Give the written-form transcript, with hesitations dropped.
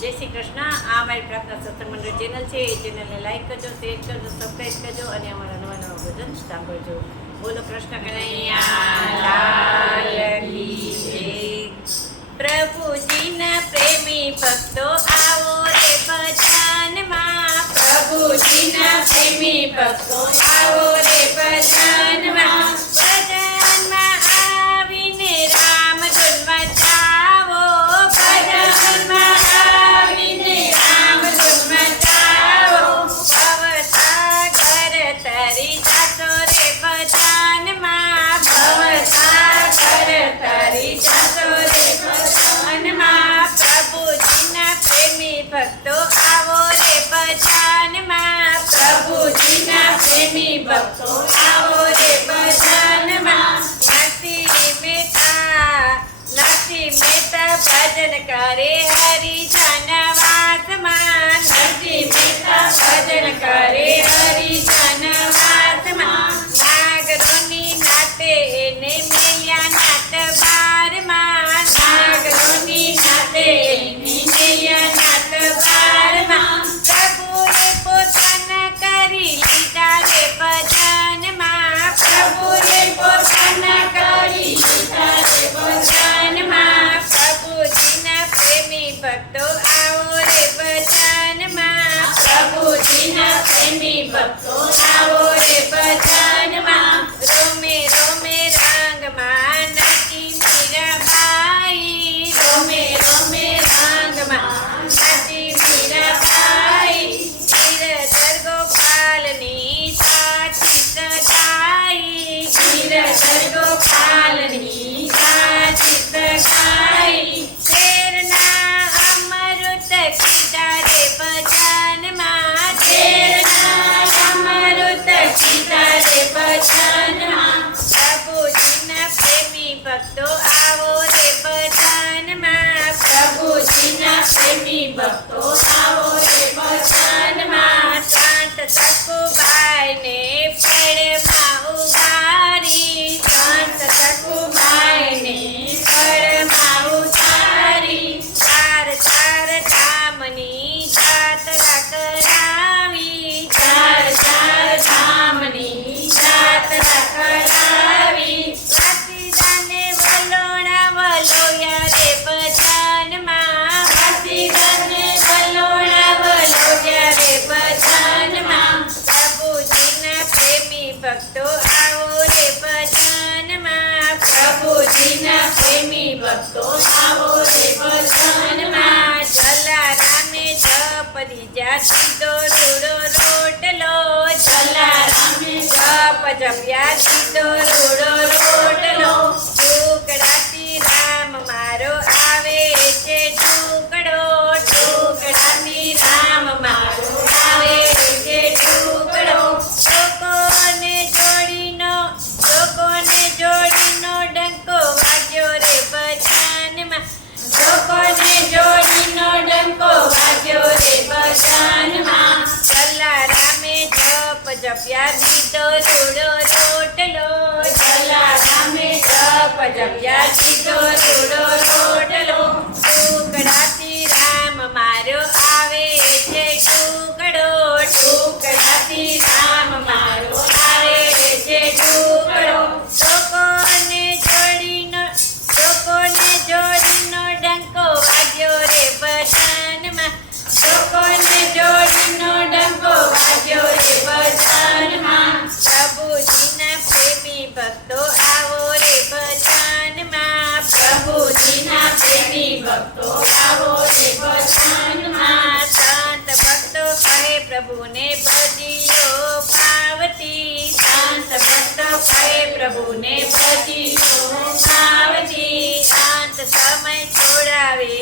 જય શ્રી કૃષ્ણ. આ અમારી પ્રાર્થના સત્સંગ મંડળ ચેનલ છે. એ ચેનલને લાઈક કરજો, શેર કરજો, સબસ્ક્રાઈબ કરજો અને અમારા નવા નવા ભજન સાંભળજો. બોલો કૃષ્ણ કનૈયા લાલ કી જય. પ્રભુજીના પ્રેમી ભક્તો આવો રે ભજનમાં. પ્રભુજીના પ્રેમી ભક્તો આવો રે ભજનમાં. ભજનમાં આવીને રામ ધૂન મચાવો. ભજનમાં આવીને રામ ધૂન મચાવો. ભવસાગર તરી જાતો રે ભજનમાં. ભવસાગર તરી જાતો રે ભજનમાં. પ્રભુજીના પ્રેમી ભક્તો આવો રે ભજનમાં. પ્રભુજીના પ્રેમી ભક્તો આવો રે ભજનમાં. નરસિંહ મહેતા ભજન કરે હરિજન વાસમાં. નરસિંહ મહેતા ભજન કરે હરિજન વાસમાં. નાગરોની નાતે એને મેલ્યા નાત બારમાં. નાગરોની નાતે એને મેલ્યા નાત બારમાં. પ્રભુએ પોતાના કરી લીધા રે ભજનમાં. પ્રભુએ પોતાના કરી લીધા રે ભજનમાં. પ્રભુજીના પ્રેમી ભક્તો આવો રે ભજનમાં. પ્રભુજીના પ્રેમી ભક્તો આવો રે ભજનમાં. રોમે રોમે રંગમાં નાચી મીરાબાઈ. રોમે રોમે રંગમાં નાચી મીરાબાઈ. ગિરધર ગોપાલની સાચી સગાઈ. ગિરધર ગોપાલની સાચી સગાઈ. શેરના અમૃત કીધા રે ભજનમાં. શેરના અમૃત કીધા રે ભજનમાં. પ્રભુજીના પ્રેમી ભક્તો આવો રે ભજનમાં. પ્રભુજીના પ્રેમી ભક્તો આવો રે ભજનમાં. શાંત સકુબાઈને પડમાં ઉભારી. શાંત સકુબાઈને પડમાં ઉતારી. ચાર ચાર ધામની જાત્રા કરાવી. ચાર ચાર ધામની જાત્રા કરાવી. વાસીદાને વલોણા વલોયા રે ભજનમાં. વાસીદાને વલોણા વલોયા રે ભજનમાં. પ્રભુજીના પ્રેમી ભક્તો આવો રે ભજનમાં. પ્રભુજીના પ્રેમી ભક્તો આવો રે ભજનમાં. જલારામે જપ દીજા દીધો રૂડો રોટલો. જલારામે જપ જપ્યા દીધો રૂડો રોટલો. ટુકડાથી રામ મારો આવે છે ટુકડો. ટુકડાથી રામ મારો આવે છે ટુકડો. લોકોને જોડીનો ડંકો વાગ્યો રે ભજનમાં. લોકોને જોડીનો ડંકો વાગ્યો રે ભજનમાં. જલારામે જપ જપ્યા દીધો રૂડો રોટલો. જલારામે જપ જપ્યા દીધો રૂડો રોટલો. ટુકડાથી રામ મારો આવે છે ટુકડો. ટુકડાથી રામ મારો આવે છે ટુકડો. લોકોને જોડીનો ડંકો વાગ્યો રે ભજનમાં. લોકોને જોડીનો ડંકો વાગ્યો રે ભજનમાં. પ્રભુજીના પ્રેમી ભક્તો આવો રે ભજનમાં. પ્રભુજીના પ્રેમી ભક્તો આવો રે ભજનમાં. સંત ભક્તો કહે પ્રભુને ભજીયો પાવતી. સંત ભક્તો કહે પ્રભુને ભજીયો પાવતી. શાંત સમય છોડાવે